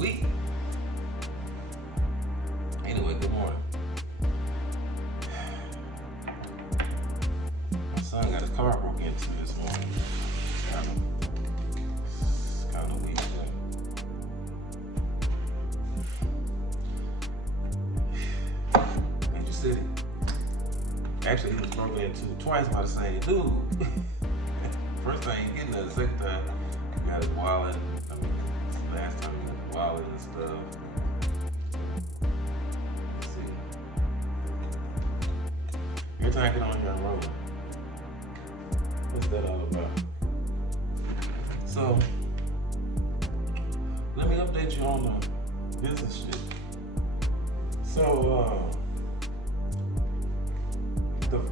week. Anyway, good morning. My son got his car broke into this morning. It's kind of weak. Major City. Actually, he was broken into twice by the same dude. First time he getting there, the second time he got his wallet. I mean, last time he got his wallet and stuff. Let's see. Every time I get on here, I'm rolling. What's that all about? So, let me update you on the business shit. So,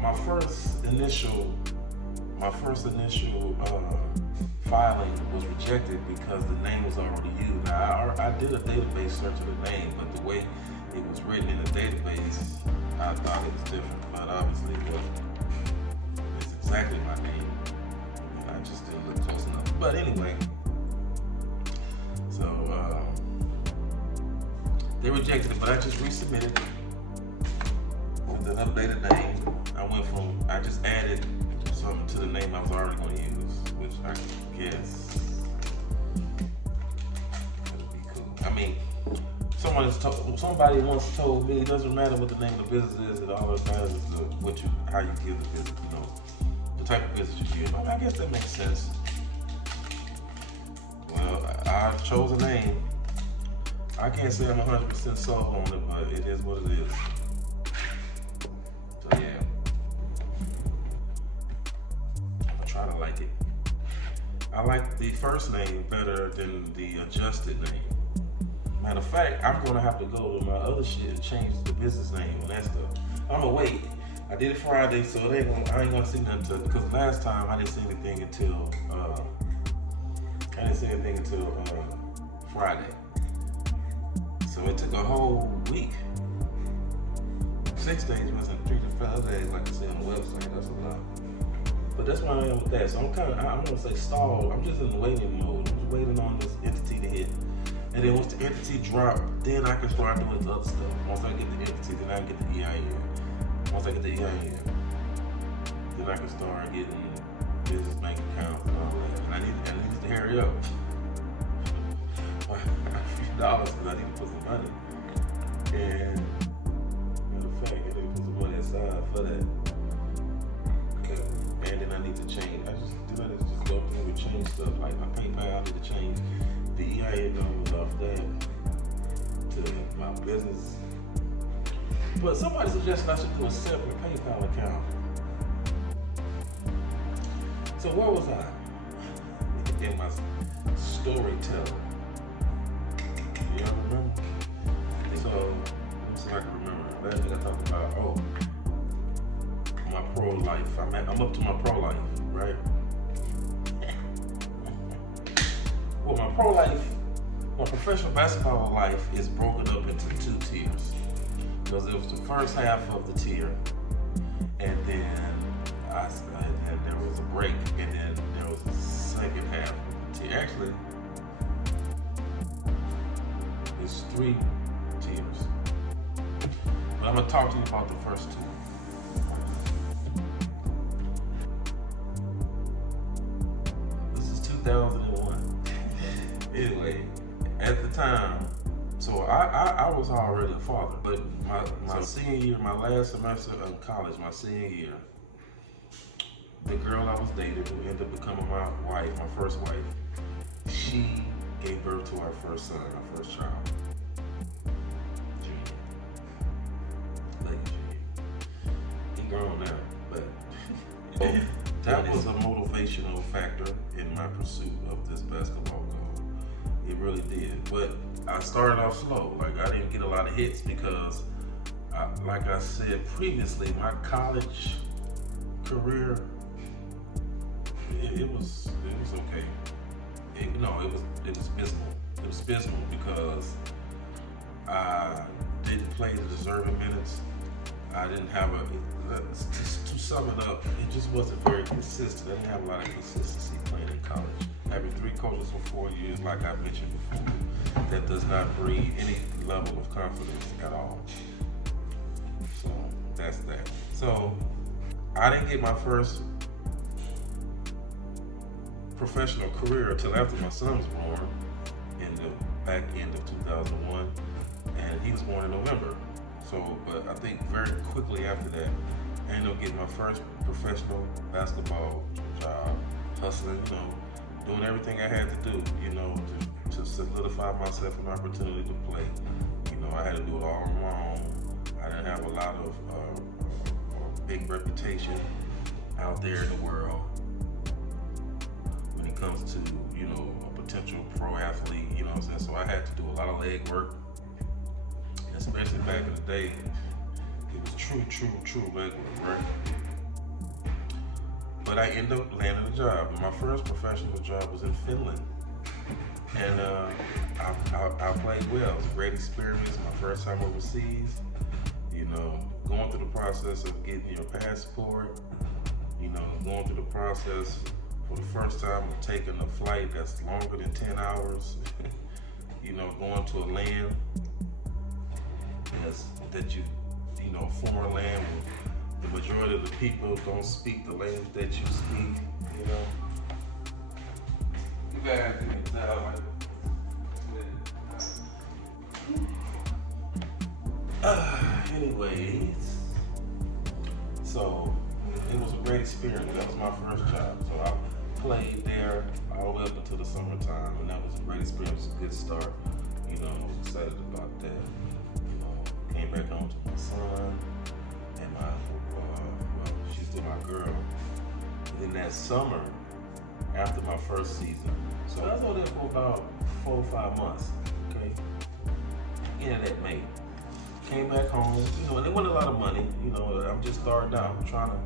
my first initial filing was rejected because the name was already used. Now, I did a database search of the name, but the way it was written in the database, I thought it was different, but obviously it wasn't. It's exactly my name. I just didn't look close enough. But anyway, so they rejected it, but I just resubmitted it with an updated name. I just added something to the name I was already going to use, which I guess would be cool. I mean, somebody once told me it doesn't matter what the name of the business is, it all that matters is how you give the business, the type of business you give. I guess that makes sense. Well, I chose a name. I can't say I'm 100% sold on it, but it is what it is. So yeah. I like it. I like the first name better than the adjusted name. Matter of fact, I'm gonna have to go to my other shit and change the business name and that stuff. I'm gonna wait. I did it Friday, so I ain't gonna see nothing because last time I didn't see anything until Friday. So it took a whole week. 6 days wasn't 3 to 5 days like I said on the website. That's a lot. But that's where I am with that. So I'm gonna say stalled. I'm just in the waiting mode. I'm just waiting on this entity to hit. And then once the entity drop, then I can start doing the other stuff. Once I get the entity, then I can get the EIN. Once I get the EIN, then I can start getting business bank accounts and all that. And I need to hurry up. I got a few dollars because I need to put some money. And matter of fact, I need to put some money aside for that. And then I need to change. I just go through and change stuff like my PayPal. I need to change the EIN number off that to my business. But somebody suggested I should do a separate PayPal account. So where was I? In my storytelling. Y'all remember? So let's see if I can remember. Last thing I talked about. My pro-life. I'm up to my pro-life, right? Well, my professional basketball life is broken up into 2 tiers. Because it was the first half of the tier, and then there was a break, and then there was the second half of the tier. Actually, it's 3 tiers. But I'm gonna talk to you about the first 2. This is 2001. Anyway, at the time, so I was already a father, but my senior year, my last semester of college, my senior year, the girl I was dating who ended up becoming my wife, my first wife, she gave birth to our first son, our first child. Junior. Like Junior. He grown now, but that was a motivational factor in my pursuit of this basketball goal. It really did. But I started off slow. Like I didn't get a lot of hits because, like I said previously, my college career, it was okay. It was abysmal. It was abysmal because I didn't play the deserving minutes. I didn't have to sum it up, it just wasn't very consistent. I didn't have a lot of consistency playing in college. Having 3 coaches for 4 years, like I mentioned before, that does does not breed any level of confidence at all. So that's that. So I didn't get my first professional career until after my son was born in the back end of 2001, and he was born in November. So, but I think very quickly after that, I ended up getting my first professional basketball job, hustling, doing everything I had to do, to solidify myself an opportunity to play. I had to do it all on my own. I didn't have a lot of big reputation out there in the world when it comes to, a potential pro athlete, what I'm saying? So I had to do a lot of leg work, and especially back in the day, it was true leg work, right? But I ended up landing a job, and my first professional job was in Finland. And I played well. It was a great experience, my first time overseas. Going through the process of getting your passport, going through the process for the first time of taking a flight that's longer than 10 hours, going to a land a foreign land where the majority of the people don't speak the language that you speak, You guys can tell, like, anyways, so it was a great experience. That was my first job. So I played there all the way up until the summertime, and that was a great experience, a good start. I was excited about that. Came back home to my son and she's still my girl. And then that summer, after my first season, so I was over there for about 4 or 5 months, okay? Yeah, that May. Came back home, and it wasn't a lot of money. I'm just starting out. I'm trying to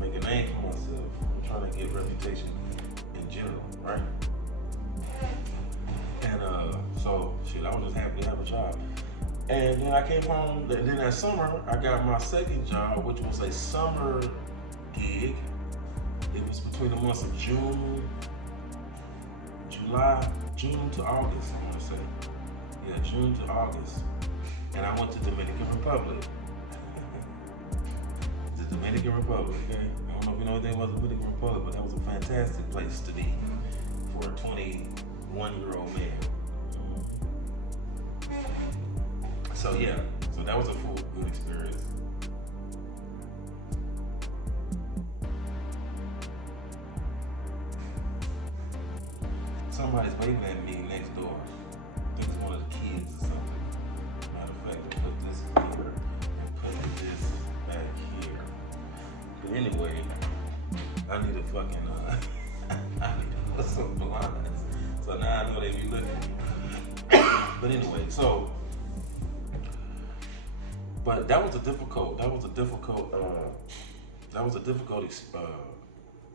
make a name for myself. I'm trying to get a reputation in general, right? And so, I was just happy to have a job. And then I came home, then that summer, I got my second job, which was a summer gig. It was between the months of June to August, I want to say. Yeah, June to August. And I went to Dominican Republic. The Dominican Republic, okay? I don't know if you know what that was, Dominican Republic, but that was a fantastic place to be for a 21-year-old man. So yeah, so that was a full good experience. Somebody's waving at me next door. I think it's one of the kids or something. Matter of fact, I put this here and put this back here. But anyway, I need I need to put some blinds. So now I know they be looking at me. But anyway, but that was a difficult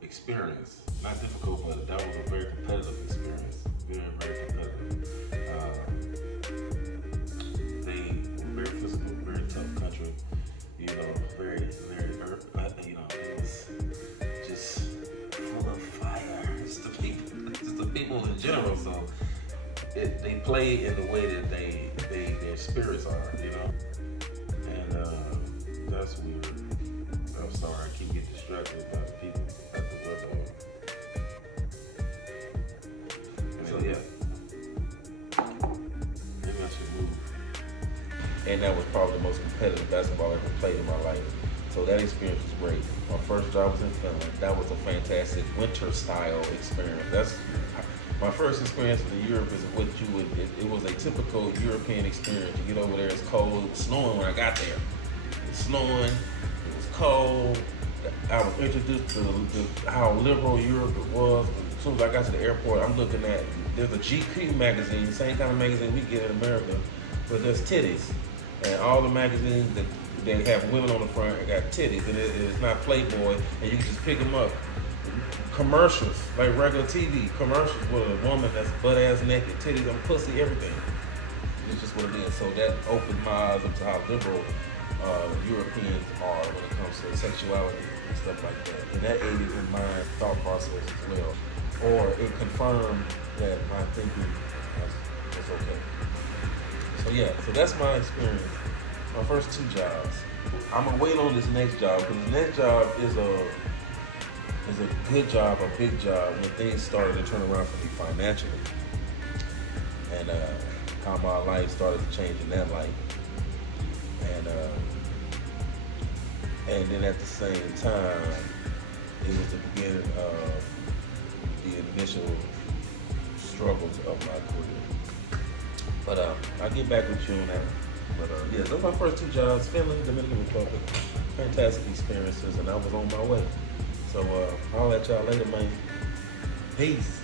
experience. Not difficult, but that was a very competitive experience. Very, very competitive. They were very physical, very tough country. Very, very, it was just full of fire. It's the people in general. So they play in the way that their spirits are, And that's weird. I'm sorry, I keep getting distracted by the people at the window. So yeah, maybe I should move. And that was probably the most competitive basketball I ever played in my life. So that experience was great. My first job was in Finland. That was a fantastic winter style experience. That's my first experience in Europe is what it was a typical European experience. You get over there, it's cold. It was snowing when I got there. It was snowing, it was cold. I was introduced to how liberal Europe was. As soon as I got to the airport, I'm looking at, there's a GQ magazine, the same kind of magazine we get in America, but there's titties. And all the magazines that they have women on the front got titties, and it's not Playboy, and you can just pick them up. Commercials, like regular TV commercials with a woman that's butt-ass naked, titties and pussy, everything. It's just what it is. So that opened my eyes up to how liberal Europeans are when it comes to sexuality and stuff like that. And that aided in my thought process as well. Or it confirmed that my thinking was okay. So yeah, so that's my experience. My first 2 jobs. I'm gonna wait on this next job because the next job is a good job, a big job when things started to turn around for me financially, and how my life started to change in that light, and then at the same time, it was the beginning of the initial struggles of my career. But I'll get back with you on that. But yeah, those are my first 2 jobs, Finland, Dominican Republic. Fantastic experiences, and I was on my way. So I'll let y'all later, man. Peace.